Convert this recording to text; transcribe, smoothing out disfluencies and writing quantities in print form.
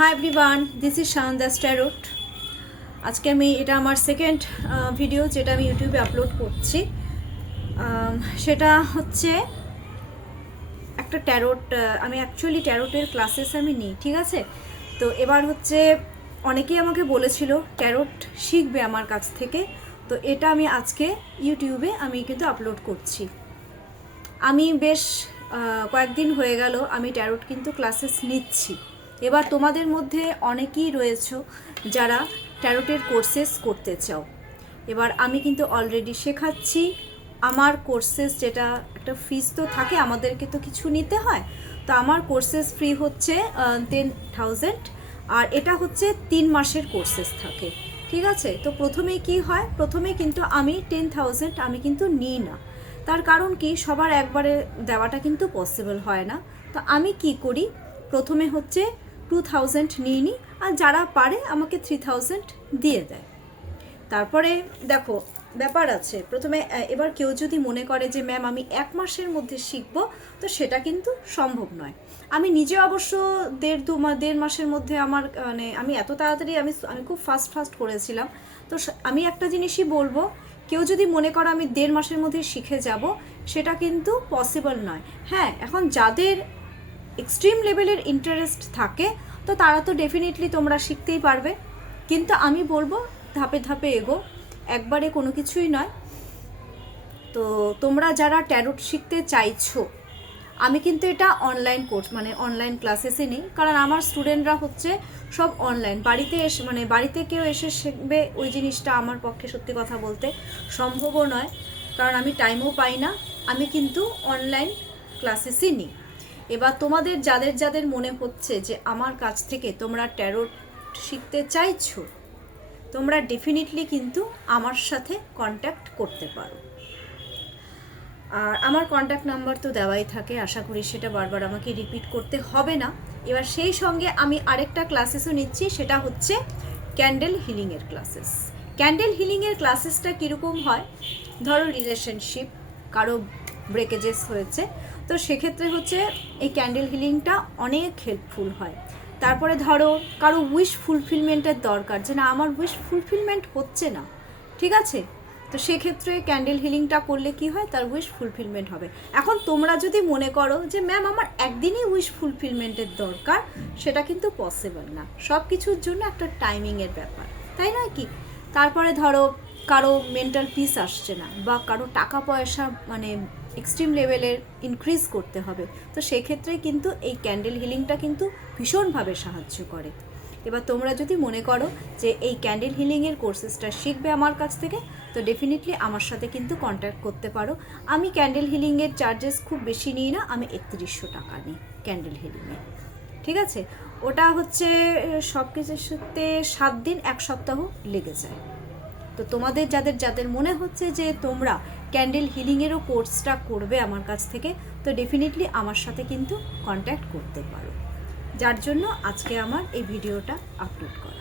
High everyone, this is Shaon Das tarot. আজকে আমি এটা আমার সেকেন্ড ভিডিও যেটা আমি ইউটিউবে আপলোড করছি। সেটা হচ্ছে একটা ট্যারোট। আমি অ্যাকচুয়ালি ট্যারোটের ক্লাসেস আমি নিই, ঠিক আছে? তো এবার হচ্ছে অনেকেই আমাকে বলেছিল ট্যারোট শিখবে আমার কাছ থেকে, তো এটা আমি আজকে ইউটিউবে আমি কিন্তু আপলোড করছি। আমি বেশ কয়েকদিন হয়ে গেল আমি ট্যারোট কিন্তু ক্লাসেস নিচ্ছি। এবার তোমাদের মধ্যে অনেকেই রয়েছো যারা ট্যারোটের কোর্সেস করতে চাও। এবার আমি কিন্তু অলরেডি শেখাচ্ছি। আমার কোর্সেস যেটা একটা ফিস তো থাকে, আমাদেরকে তো কিছু নিতে হয়। তো আমার কোর্সেস ফ্রি হচ্ছে 10,000, আর এটা হচ্ছে 3 মাসের কোর্সেস থাকে, ঠিক আছে? তো প্রথমে কি হয়, প্রথমে কিন্তু আমি 10,000 আমি কিন্তু নিই না। তার কারণ কি, সবার একবারে দেওয়াটা কিন্তু পসিবল হয় না। তো আমি কি করি, প্রথমে হচ্ছে 2,000 নিয়ে নিই, আর যারা পারে আমাকে 3,000 দিয়ে দেয়। তারপরে দেখো ব্যাপার আছে, প্রথমে এবার কেউ যদি মনে করে যে ম্যাম আমি 1 মাসের মধ্যে শিখবো, তো সেটা কিন্তু সম্ভব নয়। আমি নিজে অবশ্য দেড় মাসের মধ্যে আমার মানে আমি এত তাড়াতাড়ি আমি খুব ফাস্ট করেছিলাম। তো আমি একটা জিনিসই বলবো, কেউ যদি মনে করো আমি 1.5 মাসের মধ্যে শিখে যাব, সেটা কিন্তু পসিবল নয়। হ্যাঁ, এখন যাদের এক্সট্রিম লেভেলের ইন্টারেস্ট থাকে তো তারা তো ডেফিনেটলি তোমরা শিখতেই পারবে, কিন্তু আমি বলবো ধাপে ধাপে এগো, একবারে কোনো কিছুই নয়। তো তোমরা যারা ট্যারোট শিখতে চাইছো, আমি কিন্তু এটা অনলাইন কোর্স মানে অনলাইন ক্লাসেসে নিই, কারণ আমার স্টুডেন্টরা হচ্ছে সব অনলাইন। বাড়িতে এসে মানে বাড়িতে কেউ এসে শিখবে ওই জিনিসটা আমার পক্ষে সত্যি কথা বলতে সম্ভবও নয়, কারণ আমি টাইমও পাই না। আমি কিন্তু অনলাইন ক্লাসেসই নিই। এবার তোমাদের যাদের যাদের মনে হচ্ছে যে আমার কাছ থেকে তোমরা ট্যারোট শিখতে চাইছো, তোমরা ডেফিনেটলি কিন্তু আমার সাথে কন্ট্যাক্ট করতে পারো। আর আমার কন্ট্যাক্ট নাম্বার তো দেওয়াই থাকে, আশা করি সেটা বারবার আমাকে রিপিট করতে হবে না। এবার সেই সঙ্গে আমি আরেকটা ক্লাসেসও নিচ্ছি, সেটা হচ্ছে ক্যান্ডেল হিলিংয়ের ক্লাসেস। ক্যান্ডেল হিলিংয়ের ক্লাসেসটা কীরকম হয়, ধরো রিলেশনশিপ কারো ব্রেকেজেস হয়েছে, তো সেক্ষেত্রে হচ্ছে এই ক্যান্ডেল হিলিংটা অনেক হেল্পফুল হয়। তারপরে ধরো কারো উইশ ফুলফিলমেন্টের দরকার, যে না আমার উইশ ফুলফিলমেন্ট হচ্ছে না, ঠিক আছে? তো সেক্ষেত্রে ক্যান্ডেল হিলিংটা করলে কি হয়, তার উইশ ফুলফিলমেন্ট হবে। এখন তোমরা যদি মনে করো যে ম্যাম আমার একদিনই উইশ ফুলফিলমেন্টের দরকার, সেটা কিন্তু পসিবল না। সব কিছুর জন্য একটা টাইমিংয়ের ব্যাপার, তাই নয় কি? তারপরে ধরো কারো মেন্টাল পিস আসছে না, বা কারো টাকা পয়সা মানে এক্সট্রিম লেভেলের ইনক্রিজ করতে হবে, তো সেক্ষেত্রে কিন্তু এই ক্যান্ডেল হিলিংটা কিন্তু ভীষণভাবে সাহায্য করে। এবার তোমরা যদি মনে করো যে এই ক্যান্ডেল হিলিংয়ের কোর্সেসটা শিখবে আমার কাছ থেকে, তো ডেফিনেটলি আমার সাথে কিন্তু কন্ট্যাক্ট করতে পারো। আমি ক্যান্ডেল হিলিংয়ের চার্জেস খুব বেশি নিই না, আমি 3100 টাকা নিই ক্যান্ডেল হিলিংয়ে, ঠিক আছে? ওটা হচ্ছে সব কিছুর সাথে 7 দিন 1 সপ্তাহ লেগে যায়। তো তোমাদের যাদের যাদের মনে হচ্ছে যে তোমরা ক্যান্ডেল হিলিংয়েরও কোর্সটা করবে আমার কাছ থেকে, তো ডেফিনেটলি আমার সাথে কিন্তু কন্ট্যাক্ট করতে পারো, যার জন্য আজকে আমার এই ভিডিওটা আপলোড করা।